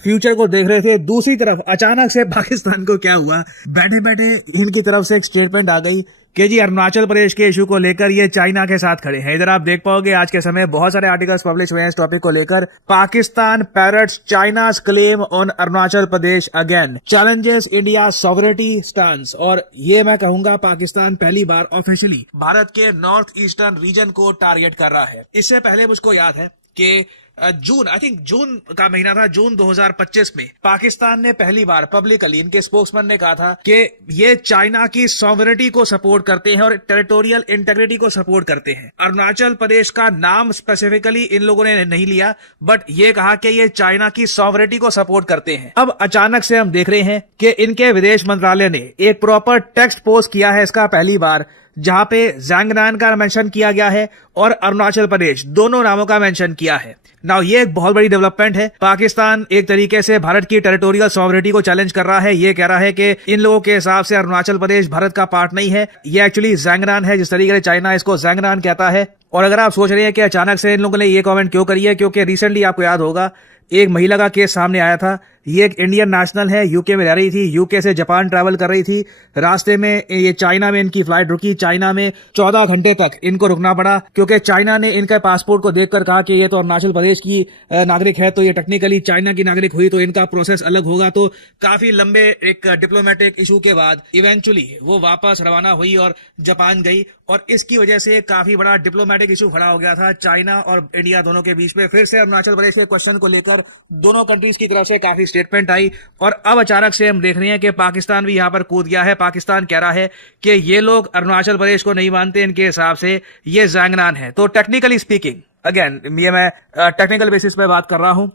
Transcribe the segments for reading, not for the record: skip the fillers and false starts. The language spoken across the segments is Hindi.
फ्यूचर को देख रहे थे। दूसरी तरफ अचानक से पाकिस्तान को क्या हुआ, बैठे बैठे इनकी तरफ से एक स्टेटमेंट आ गई कि जी अरुणाचल प्रदेश के इशू को लेकर ये चाइना के साथ खड़े हैं। इधर आप देख पाओगे आज के समय बहुत सारे आर्टिकल्स पब्लिश हुए हैं इस टॉपिक को लेकर। Pakistan parrots चाइना's claim on Arunachal Pradesh again, challenges India sovereignty stance. और ये मैं कहूंगा पाकिस्तान पहली बार ऑफिशियली भारत के नॉर्थ ईस्टर्न रीजन को टारगेट कर रहा है। इससे पहले मुझको याद है कि जून का महीना था, जून 2025 में पाकिस्तान ने पहली बार पब्लिकली, इनके स्पोक्समैन ने कहा था कि ये चाइना की सॉवरेनिटी को सपोर्ट करते हैं और टेरिटोरियल इंटीग्रिटी को सपोर्ट करते हैं। अरुणाचल प्रदेश का नाम स्पेसिफिकली इन लोगों ने नहीं लिया, बट ये कहा कि ये चाइना की सॉवरेनिटी को सपोर्ट करते हैं। अब अचानक से हम देख रहे हैं कि इनके विदेश मंत्रालय ने एक प्रॉपर टेक्स्ट पोस्ट किया है इसका पहली बार, जहां पे ज़ैंगनान का मेंशन किया गया है और अरुणाचल प्रदेश, दोनों नामों का मेंशन किया है। नाउ ये एक बहुत बड़ी डेवलपमेंट है। पाकिस्तान एक तरीके से भारत की टेरिटोरियल सॉवरेनिटी को चैलेंज कर रहा है। ये कह रहा है कि इन लोगों के हिसाब से अरुणाचल प्रदेश भारत का पार्ट नहीं है, ये एक्चुअली ज़ैंगनान है, जिस तरीके से चाइना इसको ज़ैंगनान कहता है। और अगर आप सोच रहे हैं कि अचानक से इन लोगों ने ये कमेंट क्यों करी है, क्योंकि रिसेंटली आपको याद होगा एक महिला का केस सामने आया था। ये एक इंडियन नेशनल है, यूके में रह रही थी, यूके से जापान ट्रैवल कर रही थी। रास्ते में ये चाइना में इनकी फ्लाइट रुकी। चाइना में 14 घंटे तक इनको रुकना पड़ा, क्योंकि चाइना ने इनके पासपोर्ट को देखकर कहा कि ये तो अरुणाचल प्रदेश की नागरिक है, तो ये टेक्निकली चाइना की नागरिक हुई तो इनका प्रोसेस अलग होगा। तो काफी लंबे एक डिप्लोमेटिक इशू के बाद इवेंचुअली वो वापस रवाना हुई और जापान गई, और इसकी वजह से काफी बड़ा डिप्लोमेटिक इशू खड़ा हो गया था चाइना और इंडिया दोनों के बीच में। फिर से अरुणाचल प्रदेश के क्वेश्चन को लेकर दोनों कंट्रीज की तरफ से काफी स्टेटमेंट आई, और अब अचानक से हम देख रहे हैं कि पाकिस्तान भी यहां पर कूद गया है। पाकिस्तान कह रहा है कि ये लोग अरुणाचल प्रदेश को नहीं मानते, इनके हिसाब से ये ज़ैंगनान है। तो टेक्निकली स्पीकिंग, अगेन ये मैं टेक्निकल बेसिस पे बात कर रहा हूं,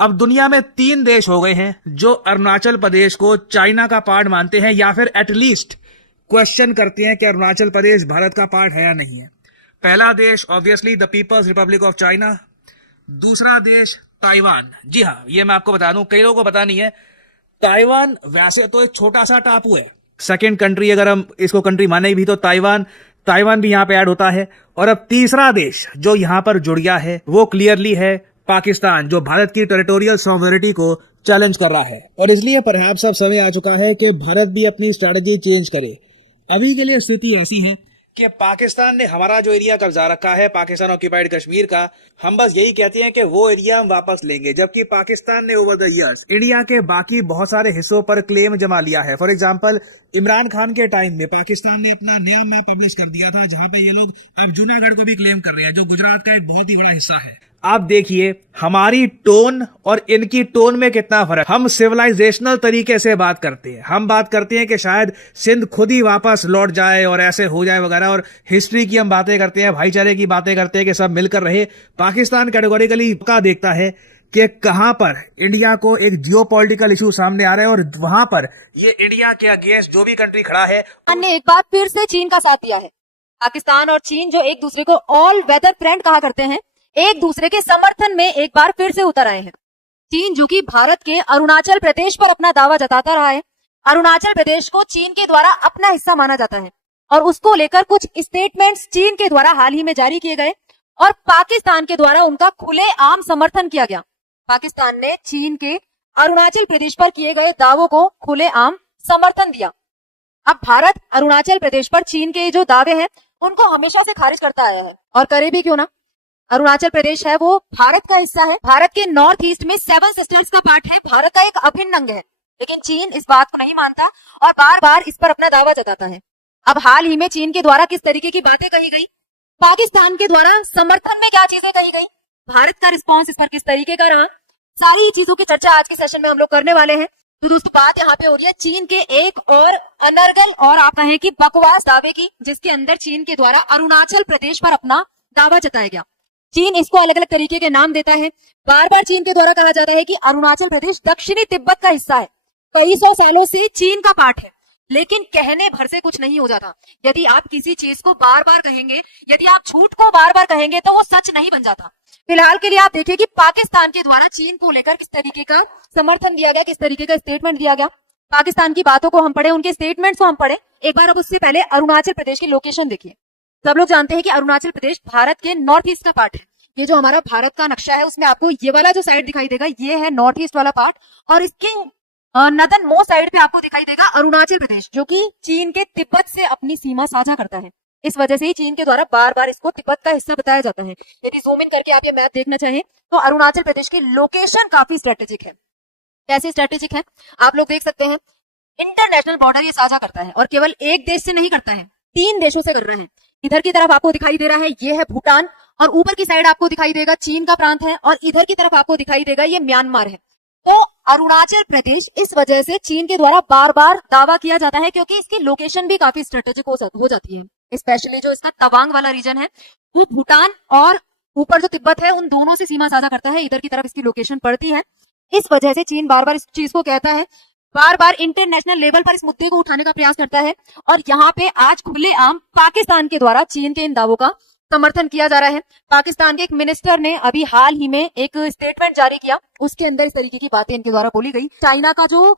अब दुनिया में 3 देश हो गए हैं जो अरुणाचल प्रदेश को चाइना का पार्ट मानते हैं, या फिर एटलीस्ट क्वेश्चन करते हैं कि अरुणाचल प्रदेश भारत का पार्ट है या नहीं है। पहला देश obviously the people's republic of China, दूसरा देश ताइवान। जी हाँ, ये मैं आपको बता दूं, कई लोगों को पता नहीं है, ताइवान वैसे तो एक छोटा सा टापू है। सेकंड कंट्री अगर हम इसको कंट्री माने भी तो ताइवान भी यहां पे ऐड होता है। और अब तीसरा देश जो यहां पर जुड़ गया है वो क्लियरली है पाकिस्तान, जो भारत की टेरिटोरियल सॉवरेनिटी को चैलेंज कर रहा है। और इसलिए परहैप्स अब समय आ चुका है कि भारत भी अपनी स्ट्रैटेजी चेंज करे। अभी के लिए स्थिति ऐसी है कि पाकिस्तान ने हमारा जो एरिया कब्जा रखा है, पाकिस्तान ऑक्यूपाइड कश्मीर का, हम बस यही कहते हैं कि वो एरिया हम वापस लेंगे, जबकि पाकिस्तान ने ओवर द इयर्स इंडिया के बाकी बहुत सारे हिस्सों पर क्लेम जमा लिया है। फॉर एग्जांपल इमरान खान के टाइम में पाकिस्तान ने अपना नया मैप पब्लिश कर दिया था, जहां पे ये लोग अब जूनागढ़ को भी क्लेम कर रहे हैं, जो गुजरात का एक बहुत ही बड़ा हिस्सा है। आप देखिए हमारी टोन और इनकी टोन में कितना फर्क। हम सिविलाइजेशनल तरीके से बात करते हैं, हम बात करते हैं कि शायद सिंध खुद ही वापस लौट जाए और ऐसे हो जाए वगैरह, और हिस्ट्री की हम बातें करते हैं, भाईचारे की बातें करते हैं कि सब मिलकर रहे। पाकिस्तान कैटेगोरिकली का देखता है कि कहां पर इंडिया को एक जियोपॉलिटिकल इशू सामने आ रहा है, और वहां पर ये इंडिया के अगेंस्ट जो भी कंट्री खड़ा है। ने एक बार फिर से चीन का साथ दिया है। पाकिस्तान और चीन जो एक दूसरे को ऑल वेदर फ्रेंड कहा करते हैं, एक दूसरे के समर्थन में एक बार फिर से उतर आए हैं। चीन जो कि भारत के अरुणाचल प्रदेश पर अपना दावा जताता रहा है, अरुणाचल प्रदेश को चीन के द्वारा अपना हिस्सा माना जाता है, और उसको लेकर कुछ स्टेटमेंट्स चीन के द्वारा हाल ही में जारी किए गए और पाकिस्तान के द्वारा उनका खुलेआम समर्थन किया गया। पाकिस्तान ने चीन के अरुणाचल प्रदेश पर किए गए दावों को खुलेआम समर्थन दिया। अब भारत अरुणाचल प्रदेश पर चीन के जो दावे हैं उनको हमेशा से खारिज करता आया है, और करे भी क्यों ना। अरुणाचल प्रदेश है वो भारत का हिस्सा है, भारत के नॉर्थ ईस्ट में 7 सिस्टर्स का पार्ट है, भारत का एक अभिन्न अंग है। लेकिन चीन इस बात को नहीं मानता और बार बार इस पर अपना दावा जताता है। अब हाल ही में चीन के द्वारा किस तरीके की बातें कही गई, पाकिस्तान के द्वारा समर्थन में क्या चीजें कही गई, भारत का रिस्पॉन्स इस पर किस तरीके का रहा, सारी चीजों की चर्चा आज के सेशन में हम लोग करने वाले हैं। तो दोस्तों बात यहाँ पे हो रही है चीन के एक और अनर्गल और आप कहें कि बकवास दावे की, जिसके अंदर चीन के द्वारा अरुणाचल प्रदेश पर अपना दावा जताया गया। चीन इसको अलग अलग तरीके के नाम देता है। बार बार चीन के द्वारा कहा जाता है कि अरुणाचल प्रदेश दक्षिणी तिब्बत का हिस्सा है, कई सौ सालों से चीन का पार्ट है। लेकिन कहने भर से कुछ नहीं हो जाता। यदि आप किसी चीज को बार बार कहेंगे, यदि आप झूठ को बार बार कहेंगे तो वो सच नहीं बन जाता। फिलहाल के लिए आप देखिए कि पाकिस्तान के द्वारा चीन को लेकर किस तरीके का समर्थन दिया गया, किस तरीके का स्टेटमेंट दिया गया। पाकिस्तान की बातों को हम पढ़े, उनके स्टेटमेंट्स को हम पढ़े एक बार। अब उससे पहले अरुणाचल प्रदेश की लोकेशन देखिए। सब लोग जानते हैं कि अरुणाचल प्रदेश भारत के नॉर्थ ईस्ट का पार्ट है, ये जो हमारा भारत का नक्शा है उसमें आपको ये वाला जो साइड दिखाई देगा ये है नॉर्थ ईस्ट वाला पार्ट, और इसके नदर्न मोस्ट साइड पे आपको दिखाई देगा अरुणाचल प्रदेश, जो कि चीन के तिब्बत से अपनी सीमा साझा करता है। इस वजह से ही चीन के द्वारा बार बार इसको तिब्बत का हिस्सा बताया जाता है। यदि जूम इन करके आप ये मैप देखना चाहें तो अरुणाचल प्रदेश की लोकेशन काफी स्ट्रेटेजिक है। कैसे स्ट्रेटेजिक है आप लोग देख सकते हैं। इंटरनेशनल बॉर्डर ये साझा करता है, और केवल एक देश से नहीं करता है, 3 देशों से कर रहे हैं। इधर की तरफ आपको दिखाई दे रहा है ये है भूटान, और ऊपर की साइड आपको दिखाई देगा चीन का प्रांत है, और इधर की तरफ आपको दिखाई देगा ये म्यांमार है। तो अरुणाचल प्रदेश इस वजह से चीन के द्वारा बार बार दावा किया जाता है, क्योंकि इसकी लोकेशन भी काफी स्ट्रेटेजिक हो जाती है। स्पेशली जो इसका तवांग वाला रीजन है वो भूटान और ऊपर जो तिब्बत है उन दोनों से सीमा साझा करता है। इधर की तरफ इसकी लोकेशन पड़ती है। इस वजह से चीन बार बार इस चीज को कहता है, बार बार इंटरनेशनल लेवल पर इस मुद्दे को उठाने का प्रयास करता है, और यहाँ पे आज खुलेआम पाकिस्तान के द्वारा चीन के इन दावों का समर्थन किया जा रहा है। पाकिस्तान के एक मिनिस्टर ने अभी हाल ही में एक स्टेटमेंट जारी किया, उसके अंदर इस तरीके की बातें इनके द्वारा बोली गई। चाइना का जो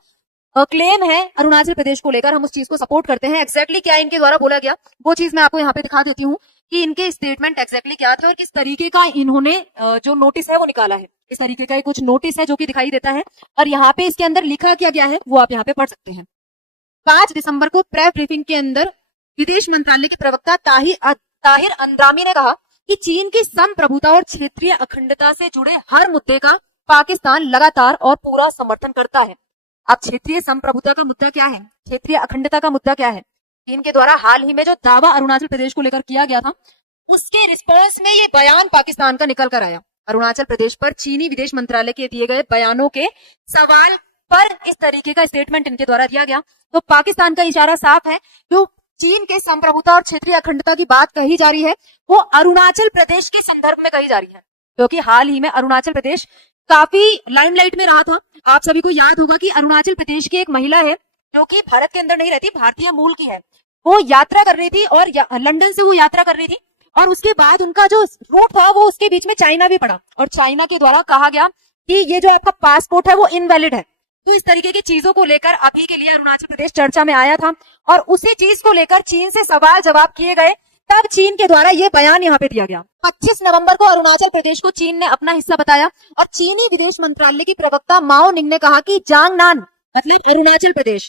क्लेम है अरुणाचल प्रदेश को लेकर, हम उस चीज को सपोर्ट करते हैं। एग्जैक्टली क्या इनके द्वारा बोला गया वो चीज मैं आपको यहाँ पे दिखा देती हूँ कि इनके स्टेटमेंट एग्जैक्टली क्या थे और किस तरीके का इन्होंने जो नोटिस है वो निकाला है। इस तरीके का कुछ नोटिस है जो कि दिखाई देता है, और यहाँ पे इसके अंदर लिखा क्या गया है वो आप यहाँ पे पढ़ सकते हैं। 5 दिसंबर को प्रेस ब्रीफिंग के अंदर विदेश मंत्रालय के प्रवक्ता ताहिर अंद्रामी ने कहा कि चीन की संप्रभुता और क्षेत्रीय अखंडता से जुड़े हर मुद्दे का पाकिस्तान लगातार और पूरा समर्थन करता है। अब क्षेत्रीय संप्रभुता का मुद्दा क्या है, क्षेत्रीय अखंडता का मुद्दा क्या है? चीन के द्वारा हाल ही में जो दावा अरुणाचल प्रदेश को लेकर किया गया था, उसके रिस्पॉन्स में ये बयान पाकिस्तान का निकल कर आया। अरुणाचल प्रदेश पर चीनी विदेश मंत्रालय के दिए गए बयानों के सवाल पर इस तरीके का स्टेटमेंट इनके द्वारा दिया गया। तो पाकिस्तान का इशारा साफ है, जो चीन के संप्रभुता और क्षेत्रीय अखंडता की बात कही जा रही है वो अरुणाचल प्रदेश के संदर्भ में कही जा रही है, क्योंकि हाल ही में अरुणाचल प्रदेश काफी लाइमलाइट में रहा था। आप सभी को याद होगा कि अरुणाचल प्रदेश की एक महिला है जो कि भारत के अंदर नहीं रहती, भारतीय मूल की है। वो यात्रा कर रही थी और लंदन से वो यात्रा कर रही थी, और उसके बाद उनका जो रूट था वो उसके बीच में चाइना भी पड़ा, और चाइना के द्वारा कहा गया कि ये जो आपका पासपोर्ट है वो इनवैलिड है। तो इस तरीके की चीजों को लेकर अभी के लिए अरुणाचल प्रदेश चर्चा में आया था, और उसी चीज को लेकर चीन से सवाल जवाब किए गए, तब चीन के द्वारा ये बयान यहाँ पे दिया गया। 25 नवंबर को अरुणाचल प्रदेश को चीन ने अपना हिस्सा बताया, और चीनी विदेश मंत्रालय की प्रवक्ता माओ निंग ने कहा कि जांगनान मतलब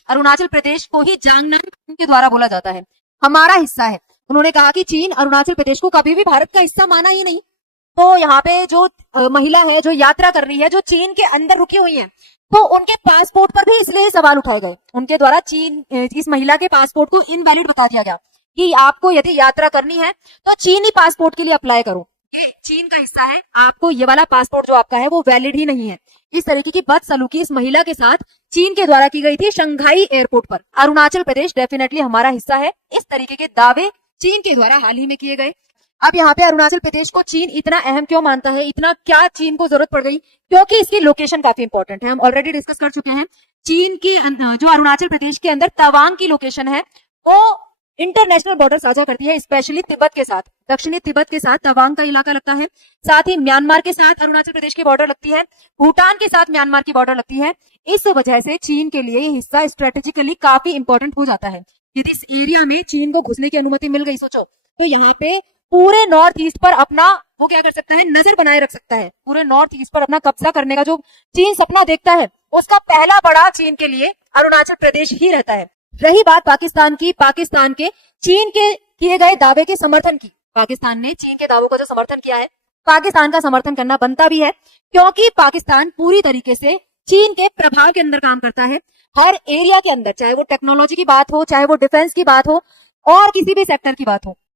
अरुणाचल प्रदेश को ही जांगनान के द्वारा बोला जाता है, हमारा हिस्सा है। उन्होंने कहा कि चीन अरुणाचल प्रदेश को कभी भी भारत का हिस्सा माना ही नहीं। तो यहाँ पे जो महिला है जो यात्रा कर रही है, जो चीन के अंदर रुकी हुई है, तो उनके पासपोर्ट पर भी इसलिए सवाल उठाए गए। उनके द्वारा इस महिला के पासपोर्ट को इनवैलिड बता दिया गया कि आपको यदि यात्रा करनी है तो चीनी पासपोर्ट के लिए अप्लाई करो, ये चीन का हिस्सा है, आपको ये वाला पासपोर्ट जो आपका है वो वैलिड ही नहीं है। इस तरीके की बदसलूकी इस महिला के साथ चीन के द्वारा की गई थी शंघाई एयरपोर्ट पर। अरुणाचल प्रदेश डेफिनेटली हमारा हिस्सा है, इस तरीके के दावे चीन के द्वारा हाल ही में किए गए। अब यहाँ पे अरुणाचल प्रदेश को चीन इतना अहम क्यों मानता है, इतना क्या चीन को जरूरत पड़ गई? क्योंकि इसकी लोकेशन काफी इंपॉर्टेंट है। हम ऑलरेडी डिस्कस कर चुके हैं, चीन की जो अरुणाचल प्रदेश के अंदर तवांग की लोकेशन है वो इंटरनेशनल बॉर्डर साझा करती है, स्पेशली तिब्बत के साथ। दक्षिणी तिब्बत के साथ तवांग का इलाका लगता है, साथ ही म्यांमार के साथ अरुणाचल प्रदेश की बॉर्डर लगती है, भूटान के साथ म्यांमार की बॉर्डर लगती है। इस वजह से चीन के लिए ये हिस्सा स्ट्रेटेजिकली काफी इंपॉर्टेंट हो जाता है। यदि इस एरिया में चीन को घुसने की अनुमति मिल गई, सोचो तो यहाँ पे पूरे नॉर्थ ईस्ट पर अपना वो क्या कर सकता है, नजर बनाए रख सकता है। पूरे नॉर्थ ईस्ट पर अपना कब्जा करने का जो चीन सपना देखता है, उसका पहला बड़ा चीन के लिए अरुणाचल प्रदेश ही रहता है। रही बात पाकिस्तान की, पाकिस्तान के चीन के किए गए दावे के समर्थन की, पाकिस्तान ने चीन के दावों का जो समर्थन किया है, पाकिस्तान का समर्थन करना बनता भी है, क्योंकि पाकिस्तान पूरी तरीके से चीन के प्रभाव के अंदर काम करता है। हर एरिया के अंदर, चाहे वो टेक्नोलॉजी की बात हो, चाहे वो डिफेंस की बात हो, और किसी भी सेक्टर की बात हो,